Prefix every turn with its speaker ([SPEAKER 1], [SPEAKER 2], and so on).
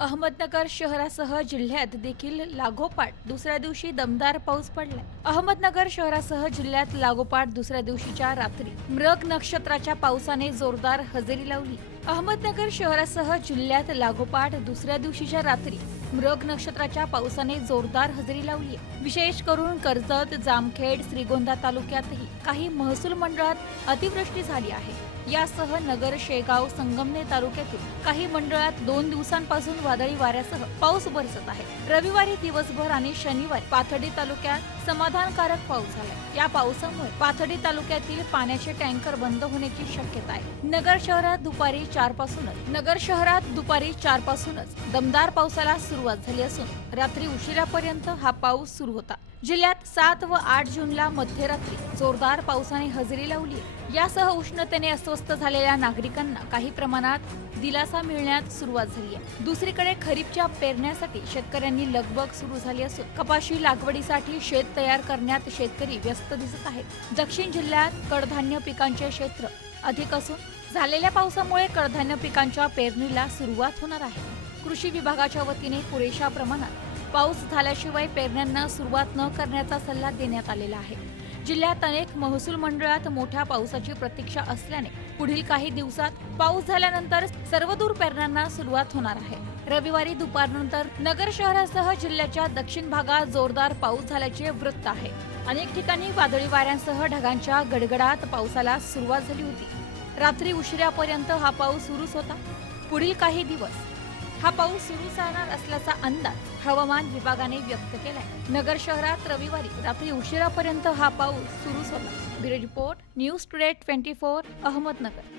[SPEAKER 1] अहमदनगर शहरासह जिल्ह्यात देखील लागोपाठ दुसऱ्या दिवशी दमदार पाऊस पडलाय. अहमदनगर शहरासह जिल्ह्यात लागोपाठ दुसऱ्या दिवशीच्या रात्री मृग नक्षत्राच्या पावसाने जोरदार हजेरी लावली. अहमदनगर शहरासह जिल्ह्यात लागोपाठ दुसऱ्या दिवशीच्या रात्री मृग नक्षत्राच्या पावसाने जोरदार हजेरी लावली आहे. विशेष करून कर्जत जामखेड श्रीगोंदा तालुक्यातही काही महसूल मंडळात अतिवृष्टी झाली आहे यासह नगर शेगाव संगमनेर तालुक्यातील काही मंडळात दोन दिवसांपासून वादळी वाऱ्यासह पाऊस बरसत आहे रविवारी दिवसभर आणि शनिवारी पाथडी तालुक्यात समाधानकारक पाऊस झाला या पावसामुळे पाथडी तालुक्यातील पाण्याचे टँकर बंद होण्याची शक्यता आहे. नगर शहरात दुपारी चार पासूनच नगर शहरात दुपारी चार पासूनच दमदार पावसाला सुरुवात झाली असून रात्री उशिरापर्यंत हा पाऊस सुरू होता. जिल्ह्यात सात व आठ जूनला मध्यरात्री जोरदार पावसाने हजेरी लावली यासह उष्णतेने अस्वस्थ झालेल्या नागरिकांना काही प्रमाणात दिलासा मिळण्यात सुरुवात झाली आहे. दुसरीकडे खरीपच्या पेरण्यासाठी शेतकऱ्यांनी लगबग सुरू झाली असून कपाशी लागवडीसाठी शेत तयार करण्यात शेतकरी व्यस्त दिसत आहेत. दक्षिण जिल्ह्यात कडधान्य पिकांचे क्षेत्र अधिक असून झालेल्या पावसामुळे कडधान्य पिकांच्या पेरणीला सुरुवात होणार आहे. कृषी विभागाच्या वतीने पुरेशा प्रमाणात पाऊस झाल्याशिवाय पेरण्यांना सुरुवात न करण्याचा सल्ला देण्यात आलेला आहे. जिल्ह्यात अनेक महसूल मंडळात मोठ्या पावसाची प्रतीक्षा असल्याने पुढील काही दिवसात पाऊस झाल्यानंतर सर्वदूर पेरण्यांना सुरुवात होणार आहे. रविवारी दुपारनंतर नगर शहरासह जिल्ह्याच्या दक्षिण भागात जोरदार पाऊस झाल्याचे वृत्त आहे. अनेक ठिकाणी वादळी वाऱ्यांसह ढगांच्या गडगडात पावसाला सुरुवात झाली होती. रात्री उशिरापर्यंत हा पाऊस सुरूच होता. पुढील काही दिवस हा पाऊस सुरू राहणार असल्याचा अंदाज हवामान विभागाने व्यक्त केलाय. नगर शहरात रविवारी रात्री उशिरापर्यंत हा पाऊस सुरूच होता bureau report news today twenty four Ahmednagar.